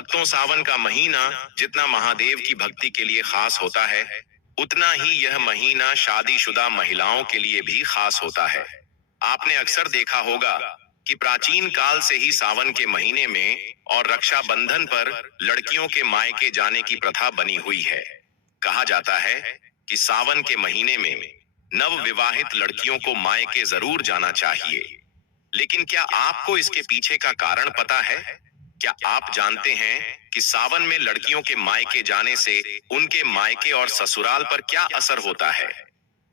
भक्तों, सावन का महीना जितना महादेव की भक्ति के लिए खास होता है, उतना ही यह महीना शादीशुदा महिलाओं के लिए भी खास होता है। आपने अक्सर देखा होगा कि प्राचीन काल से ही सावन के महीने में और रक्षाबंधन पर लड़कियों के मायके जाने की प्रथा बनी हुई है। कहा जाता है कि सावन के महीने में नव विवाहित लड़कियों को मायके जरूर जाना चाहिए। लेकिन क्या आपको इसके पीछे का कारण पता है? क्या आप जानते हैं कि सावन में लड़कियों के मायके जाने से उनके मायके और ससुराल पर क्या असर होता है?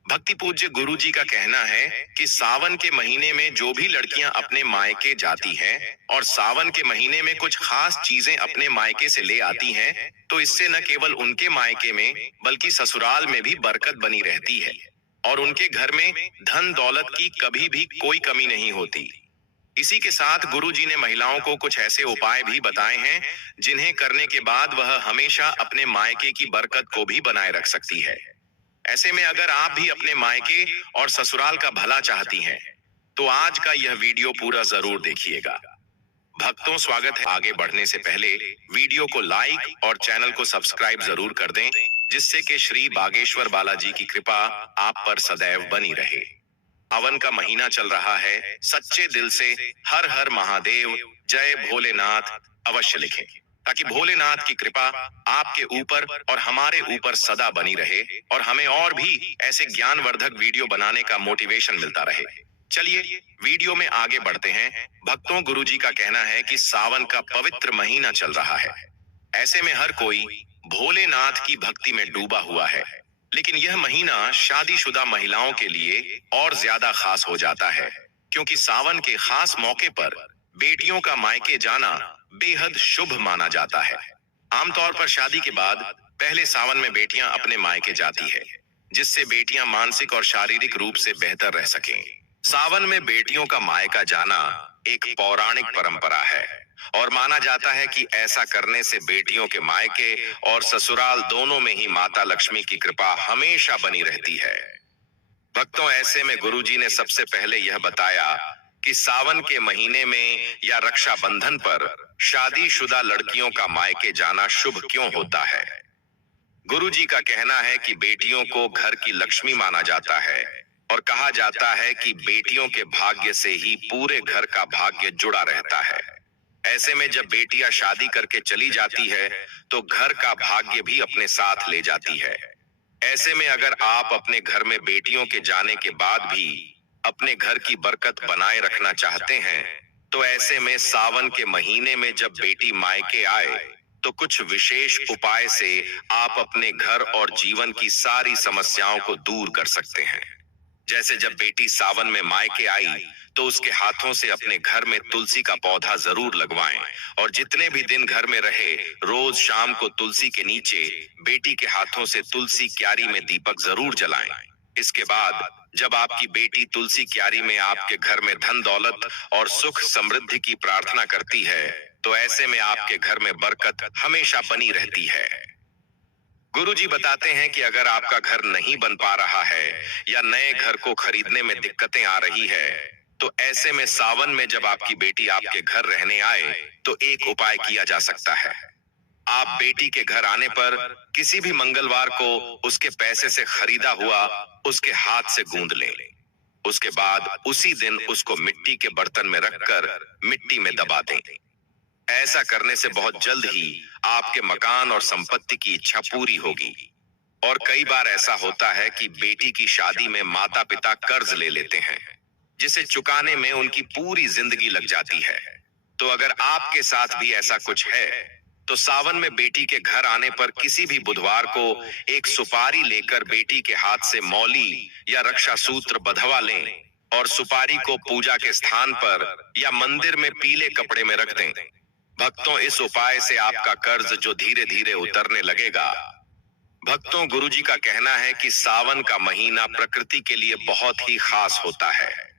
भक्ति पूज्य गुरु जी का कहना है कि सावन के महीने में जो भी लड़कियां अपने मायके जाती हैं और सावन के महीने में कुछ खास चीजें अपने मायके से ले आती हैं, तो इससे न केवल उनके मायके में बल्कि ससुराल में भी बरकत बनी रहती है और उनके घर में धन दौलत की कभी भी कोई कमी नहीं होती। इसी के साथ गुरु जी ने महिलाओं को कुछ ऐसे उपाय भी बताए हैं जिन्हें करने के बाद वह हमेशा अपने मायके की बरकत को भी बनाए रख सकती है। ऐसे में अगर आप भी अपने मायके और ससुराल का भला चाहती हैं, तो आज का यह वीडियो पूरा जरूर देखिएगा। भक्तों, स्वागत है। आगे बढ़ने से पहले वीडियो को लाइक और चैनल को सब्सक्राइब जरूर कर दें, जिससे कि श्री बागेश्वर बालाजी की कृपा आप पर सदैव बनी रहे। सावन का महीना चल रहा है। सच्चे दिल से हर हर महादेव, जय भोलेनाथ अवश्य लिखें, ताकि भोलेनाथ की कृपा आपके ऊपर और हमारे ऊपर सदा बनी रहे और हमें और भी ऐसे ज्ञानवर्धक वीडियो बनाने का मोटिवेशन मिलता रहे। चलिए वीडियो में आगे बढ़ते हैं। भक्तों, गुरुजी का कहना है कि सावन का पवित्र महीना चल रहा है। ऐसे में हर कोई भोलेनाथ की भक्ति में डूबा हुआ है। लेकिन यह महीना शादीशुदा महिलाओं के लिए और ज्यादा खास हो जाता है, क्योंकि सावन के खास मौके पर बेटियों का मायके जाना बेहद शुभ माना जाता है। आमतौर पर शादी के बाद पहले सावन में बेटियां अपने मायके जाती है, जिससे बेटियां मानसिक और शारीरिक रूप से बेहतर रह सकें। सावन में बेटियों का मायका जाना एक पौराणिक परंपरा है और माना जाता है कि ऐसा करने से बेटियों के मायके और ससुराल दोनों में ही माता लक्ष्मी की कृपा हमेशा बनी रहती है। भक्तों, ऐसे में गुरुजी ने सबसे पहले यह बताया कि सावन के महीने में या रक्षाबंधन पर शादीशुदा लड़कियों का मायके जाना शुभ क्यों होता है। गुरुजी का कहना है कि बेटियों को घर की लक्ष्मी माना जाता है और कहा जाता है कि बेटियों के भाग्य से ही पूरे घर का भाग्य जुड़ा रहता है। ऐसे में जब बेटियां शादी करके चली जाती है, तो घर का भाग्य भी अपने साथ ले जाती है। ऐसे में अगर आप अपने घर में बेटियों के जाने के बाद भी अपने घर की बरकत बनाए रखना चाहते हैं, तो ऐसे में सावन के महीने में जब बेटी मायके आए, तो कुछ विशेष उपाय से आप अपने घर और जीवन की सारी समस्याओं को दूर कर सकते हैं। जैसे जब बेटी सावन में मायके आई, तो उसके हाथों से अपने घर में तुलसी का पौधा जरूर लगवाएं और जितने भी दिन घर में रहे, रोज शाम को तुलसी के नीचे बेटी के हाथों से तुलसी क्यारी में दीपक जरूर जलाएं। इसके बाद जब आपकी बेटी तुलसी क्यारी में आपके घर में धन दौलत और सुख समृद्धि की प्रार्थना करती है, तो ऐसे में आपके घर में बरकत हमेशा बनी रहती है। गुरुजी बताते हैं कि अगर आपका घर नहीं बन पा रहा है या नए घर को खरीदने में दिक्कतें आ रही है, तो ऐसे में सावन में जब आपकी बेटी आपके घर रहने आए, तो एक उपाय किया जा सकता है। आप बेटी के घर आने पर किसी भी मंगलवार को उसके पैसे से खरीदा हुआ उसके हाथ से गूंद लें। उसके बाद उसी दिन उसको मिट्टी के बर्तन में रखकर मिट्टी में दबा दें। ऐसा करने से बहुत जल्द ही आपके मकान और संपत्ति की इच्छा पूरी होगी। और कई बार ऐसा होता है कि बेटी की शादी में माता पिता कर्ज ले लेते हैं, जिसे चुकाने में उनकी पूरी जिंदगी लग जाती है। तो अगर आपके साथ भी ऐसा कुछ है, तो सावन में बेटी के घर आने पर किसी भी बुधवार को एक सुपारी लेकर बेटी के हाथ से मौली या रक्षा सूत्र बंधवा लें और सुपारी को पूजा के स्थान पर या मंदिर में पीले कपड़े में रख दें। भक्तों, इस उपाय से आपका कर्ज जो धीरे धीरे उतरने लगेगा। भक्तों, गुरुजी का कहना है कि सावन का महीना प्रकृति के लिए बहुत ही खास होता है।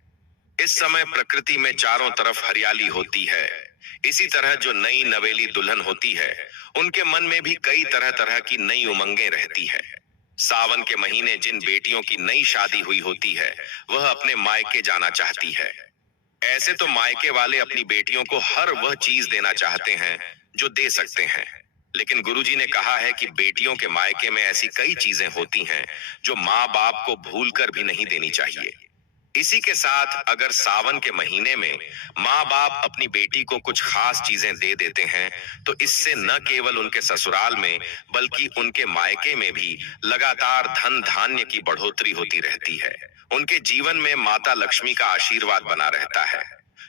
इस समय प्रकृति में चारों तरफ हरियाली होती है। इसी तरह जो नई नवेली दुल्हन होती है, उनके मन में भी कई तरह तरह की नई उमंगें रहती है। सावन के महीने जिन बेटियों की नई शादी हुई होती है, वह अपने मायके जाना चाहती है। ऐसे तो मायके वाले अपनी बेटियों को हर वह चीज देना चाहते हैं जो दे सकते हैं। लेकिन गुरुजी ने कहा है कि बेटियों के मायके में ऐसी कई चीजें होती हैं जो माँ बाप को भूलकर भी नहीं देनी चाहिए। इसी के साथ अगर सावन के महीने में माँ बाप अपनी बेटी को कुछ खास चीजें दे देते हैं, तो इससे न केवल उनके ससुराल में बल्कि उनके मायके में भी लगातार धन धान्य की बढ़ोतरी होती रहती है। उनके जीवन में माता लक्ष्मी का आशीर्वाद बना रहता है।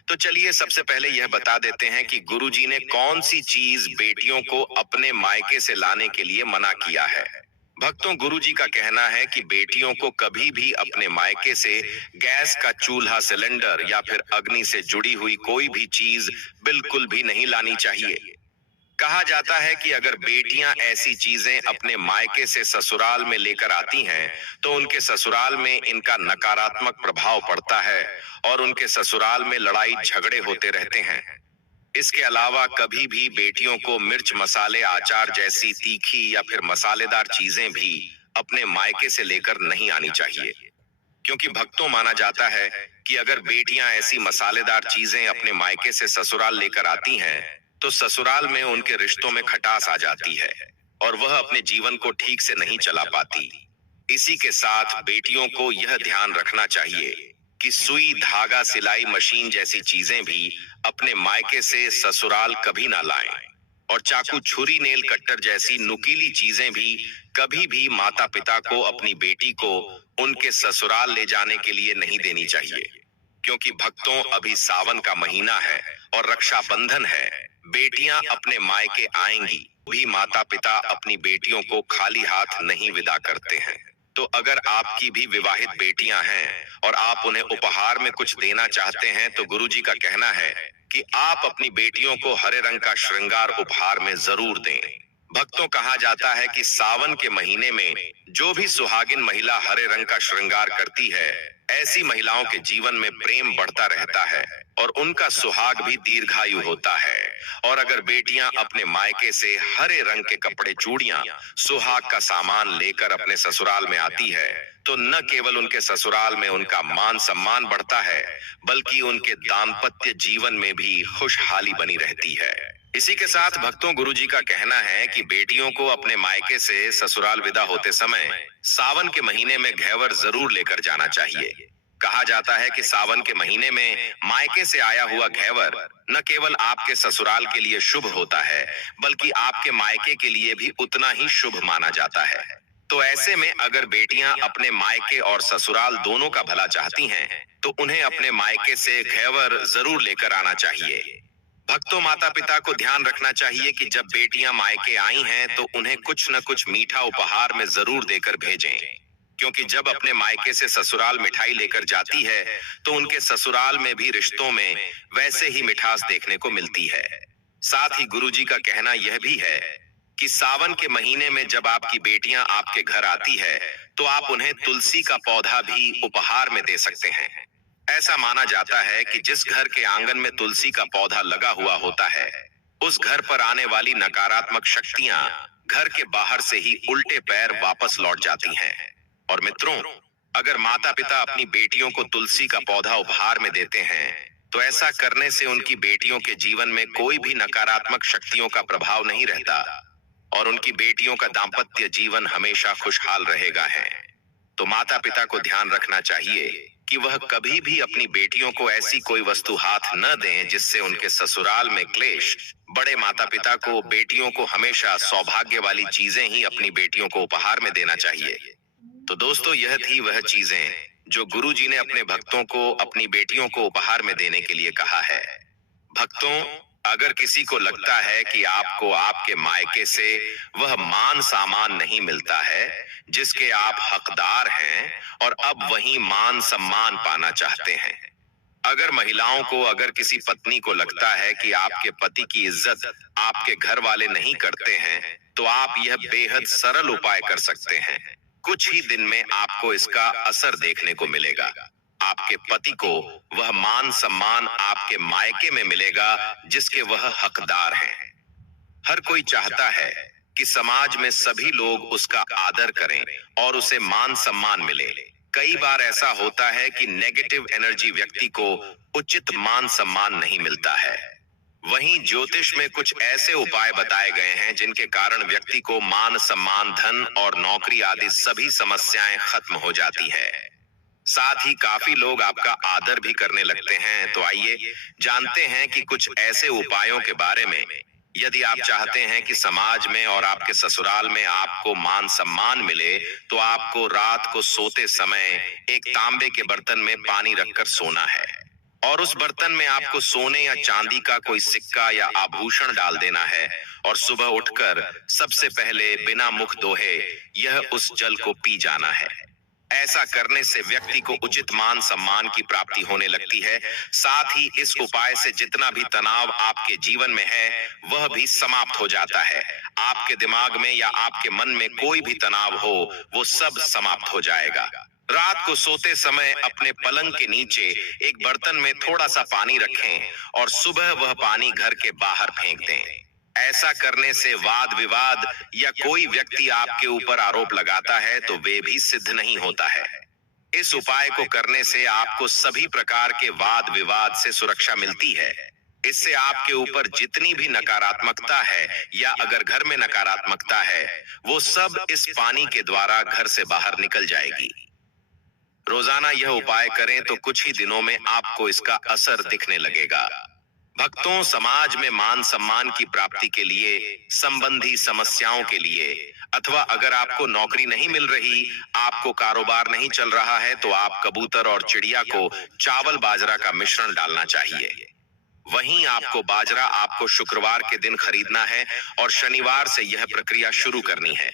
तो चलिए सबसे पहले यह बता देते हैं कि गुरुजी ने कौन सी चीज बेटियों को अपने मायके से लाने के लिए मना किया है। भक्तों, गुरुजी का कहना है कि बेटियों को कभी भी अपने मायके से गैस का चूल्हा, सिलेंडर या फिर अग्नि से जुड़ी हुई कोई भी चीज बिल्कुल भी नहीं लानी चाहिए। कहा जाता है कि अगर बेटियां ऐसी चीजें अपने मायके से ससुराल में लेकर आती हैं, तो उनके ससुराल में इनका नकारात्मक प्रभाव पड़ता है और उनके ससुराल में लड़ाई झगड़े होते रहते हैं। इसके अलावा कभी भी बेटियों को मिर्च, मसाले, अचार जैसी तीखी या फिर मसालेदार चीजें भी अपने मायके से लेकर नहीं आनी चाहिए, क्योंकि भक्तों माना जाता है कि अगर बेटियां ऐसी मसालेदार चीजें अपने मायके से ससुराल लेकर आती हैं, तो ससुराल में उनके रिश्तों में खटास आ जाती है और वह अपने जीवन को ठीक से नहीं चला पाती। इसी के साथ बेटियों को यह ध्यान रखना चाहिए कि सुई, धागा, सिलाई मशीन जैसी चीजें भी अपने मायके से ससुराल कभी ना लाएं और चाकू, छुरी, नेल कट्टर जैसी नुकीली चीजें भी कभी भी माता पिता को अपनी बेटी को उनके ससुराल ले जाने के लिए नहीं देनी चाहिए, क्योंकि भक्तों अभी सावन का महीना है और रक्षाबंधन है। बेटियां अपने मायके आएंगी, भी माता पिता अपनी बेटियों को खाली हाथ नहीं विदा करते हैं। तो अगर आपकी भी विवाहित बेटियां हैं और आप उन्हें उपहार में कुछ देना चाहते हैं, तो गुरुजी का कहना है कि आप अपनी बेटियों को हरे रंग का श्रृंगार उपहार में जरूर दें। भक्तों, कहा जाता है कि सावन के महीने में जो भी सुहागिन महिला हरे रंग का श्रृंगार करती है, ऐसी महिलाओं के जीवन में प्रेम बढ़ता रहता है और उनका सुहाग भी दीर्घायु होता है। और अगर बेटियां अपने मायके से हरे रंग के कपड़े, चूड़ियां, सुहाग का सामान लेकर अपने ससुराल में आती है, तो न केवल उनके ससुराल में उनका मान सम्मान बढ़ता है, बल्कि उनके दाम्पत्य जीवन में भी खुशहाली बनी रहती है। इसी के साथ भक्तों, गुरुजी का कहना है कि बेटियों को अपने मायके से ससुराल विदा होते समय सावन के महीने में घेवर जरूर लेकर जाना चाहिए। कहा जाता है कि सावन के महीने में मायके से आया हुआ घेवर न केवल आपके ससुराल के लिए शुभ होता है, बल्कि आपके मायके के लिए भी उतना ही शुभ माना जाता है। तो ऐसे में अगर बेटियां अपने मायके और ससुराल दोनों का भला चाहती हैं, तो उन्हें अपने मायके से घेवर जरूर लेकर आना चाहिए। भक्तों, माता पिता को ध्यान रखना चाहिए कि जब बेटियां मायके आई हैं, तो उन्हें कुछ न कुछ मीठा उपहार में जरूर देकर भेजें, क्योंकि जब अपने मायके से ससुराल मिठाई लेकर जाती है, तो उनके ससुराल में भी रिश्तों में वैसे ही मिठास देखने को मिलती है। साथ ही गुरुजी का कहना यह भी है कि सावन के महीने में जब आपकी बेटियां आपके घर आती है, तो आप उन्हें तुलसी का पौधा भी उपहार में दे सकते हैं। ऐसा माना जाता है कि जिस घर के आंगन में तुलसी का पौधा लगा हुआ होता है, उस घर पर आने वाली नकारात्मक शक्तियां घर के बाहर से ही उल्टे पैर वापस लौट जाती हैं। और मित्रों, अगर माता पिता अपनी बेटियों को तुलसी का पौधा उपहार में देते हैं, तो ऐसा करने से उनकी बेटियों के जीवन में कोई भी नकारात्मक शक्तियों का प्रभाव नहीं रहता और उनकी बेटियों का दाम्पत्य जीवन हमेशा खुशहाल रहेगा है। तो माता पिता को ध्यान रखना चाहिए कि वह कभी भी अपनी बेटियों को ऐसी कोई वस्तु हाथ न दें जिससे उनके ससुराल में क्लेश। बड़े माता पिता को बेटियों को हमेशा सौभाग्य वाली चीजें ही अपनी बेटियों को उपहार में देना चाहिए। तो दोस्तों, यह थी वह चीजें जो गुरुजी ने अपने भक्तों को अपनी बेटियों को उपहार में देने के लिए कहा है। भक्तों, अगर किसी को लगता है कि आपको आपके मायके से वह मान सम्मान नहीं मिलता है जिसके आप हकदार हैं और अब वही मान सम्मान पाना चाहते हैं, अगर किसी पत्नी को लगता है कि आपके पति की इज्जत आपके घर वाले नहीं करते हैं, तो आप यह बेहद सरल उपाय कर सकते हैं। कुछ ही दिन में आपको इसका असर देखने को मिलेगा। आपके पति को वह मान सम्मान आपके मायके में मिलेगा जिसके वह हकदार हैं। हर कोई चाहता है कि समाज में सभी लोग उसका आदर करें और उसे मान सम्मान मिले। कई बार ऐसा होता है कि नेगेटिव एनर्जी व्यक्ति को उचित मान सम्मान नहीं मिलता है। वहीं ज्योतिष में कुछ ऐसे उपाय बताए गए हैं जिनके कारण व्यक्ति को मान सम्मान, धन और नौकरी आदि सभी समस्याएं खत्म हो जाती है। साथ ही काफी लोग आपका आदर भी करने लगते हैं। तो आइए जानते हैं कि कुछ ऐसे उपायों के बारे में। यदि आप चाहते हैं कि समाज में और आपके ससुराल में आपको मान सम्मान मिले, तो आपको रात को सोते समय एक तांबे के बर्तन में पानी रखकर सोना है और उस बर्तन में आपको सोने या चांदी का कोई सिक्का या आभूषण डाल देना है और सुबह उठकर सबसे पहले बिना मुख धोए यह उस जल को पी जाना है। ऐसा करने से व्यक्ति को उचित मान सम्मान की प्राप्ति होने लगती है। साथ ही इस उपाय से जितना भी तनाव आपके जीवन में है वह भी समाप्त हो जाता है। आपके दिमाग में या आपके मन में कोई भी तनाव हो वो सब समाप्त हो जाएगा। रात को सोते समय अपने पलंग के नीचे एक बर्तन में थोड़ा सा पानी रखें और सुबह वह पानी घर के बाहर फेंक दें। ऐसा करने से वाद विवाद या कोई व्यक्ति आपके ऊपर आरोप लगाता है तो वे भी सिद्ध नहीं होता है। इस उपाय को करने से आपको सभी प्रकार के वाद विवाद से सुरक्षा मिलती है। इससे आपके ऊपर जितनी भी नकारात्मकता है या अगर घर में नकारात्मकता है वो सब इस पानी के द्वारा घर से बाहर निकल जाएगी। रोजाना यह उपाय करें तो कुछ ही दिनों में आपको इसका असर दिखने लगेगा। भक्तों, समाज में मान सम्मान की प्राप्ति के लिए, संबंधी समस्याओं के लिए, अथवा अगर आपको नौकरी नहीं मिल रही, आपको कारोबार नहीं चल रहा है, तो आप कबूतर और चिड़िया को चावल बाजरा का मिश्रण डालना चाहिए। वहीं आपको बाजरा आपको शुक्रवार के दिन खरीदना है और शनिवार से यह प्रक्रिया शुरू करनी है।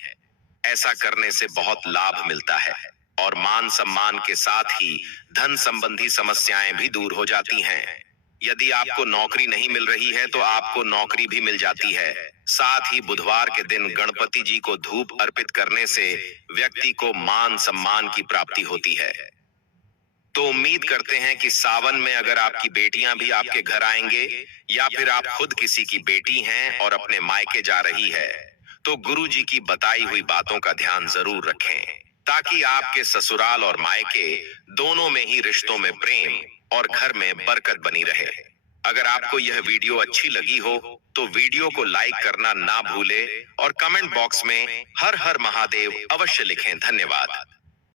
ऐसा करने से बहुत लाभ मिलता है और मान सम्मान के साथ ही धन संबंधी समस्याएं भी दूर हो जाती हैं। यदि आपको नौकरी नहीं मिल रही है तो आपको नौकरी भी मिल जाती है। साथ ही बुधवार के दिन गणपति जी को धूप अर्पित करने से व्यक्ति को मान सम्मान की प्राप्ति होती है। तो उम्मीद करते हैं कि सावन में अगर आपकी बेटियां भी आपके घर आएंगे या फिर आप खुद किसी की बेटी हैं और अपने मायके जा रही है, तो गुरु जी की बताई हुई बातों का ध्यान जरूर रखें ताकि आपके ससुराल और मायके दोनों में ही रिश्तों में प्रेम और घर में बरकत बनी रहे। अगर आपको यह वीडियो अच्छी लगी हो तो वीडियो को लाइक करना ना भूले और कमेंट बॉक्स में हर हर महादेव अवश्य लिखें। धन्यवाद।